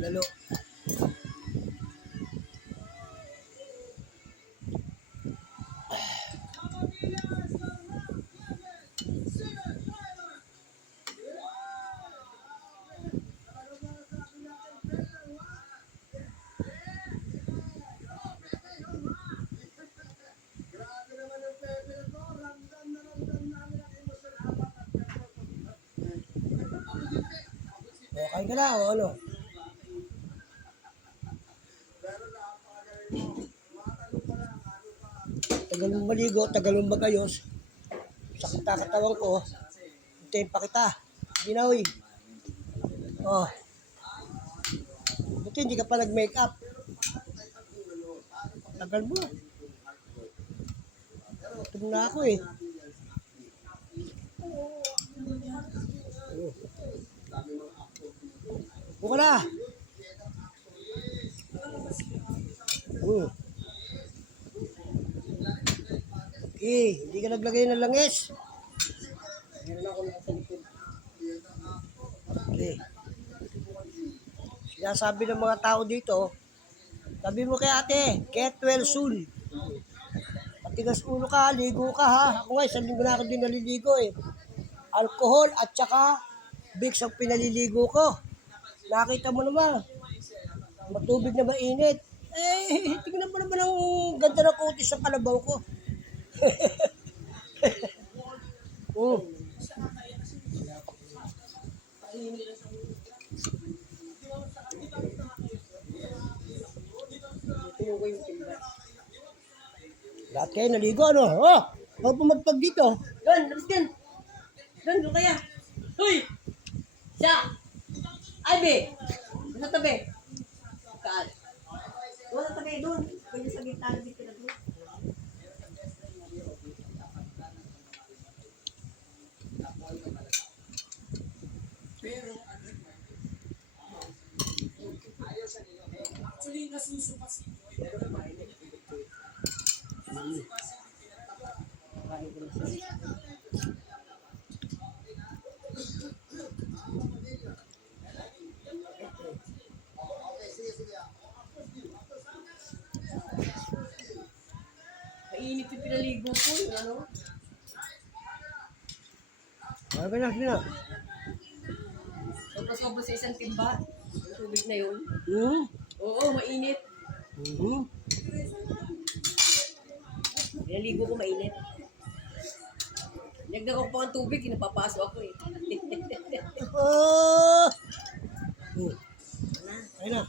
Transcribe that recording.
lalo. O, kain ka na o ano? Tagal mong maligo, tagal mong magayos. Sakit na katawan ko. Hintayin pa kita. Hindi na, uy. Oh. Buti hindi ka pa nag-makeup. Tagal mo. Gutom na ako eh. Buka na. Okay, hindi ka naglagay ng langis. Okay. Sinasabi ng mga tao dito, sabi mo kay ate, get well soon. Matigas ulo ka, ligo ka ha. Ako nga, isang linggo na ako din naliligo eh. Alcohol at saka Vicks ang pinaliligo ko. Nakita mo naman, matubig na mainit. Eh, tingnan mo naman ang ganda ng kutis ng kalabaw ko. Lahat kayo naligo, ano? Oh! Huwag pumagpag dito. Doon, labas dyan. Doon kaya. Hoy! Siya! Ay, be! Doon sa tabi. Kaan. Doon sa tabi, doon. Pwede sa gitna dito na doon. Actually, nasusupas ito. Mainit yung pinaligo ko. Ano? Marami na, sige na. Sobra-sobra sa isang timba. Yung tubig na yun. Oo, mainit. Pinaligo ko mainit. Nagdag ako pa ang tubig, napapasok ako eh. Oh! Ayun na.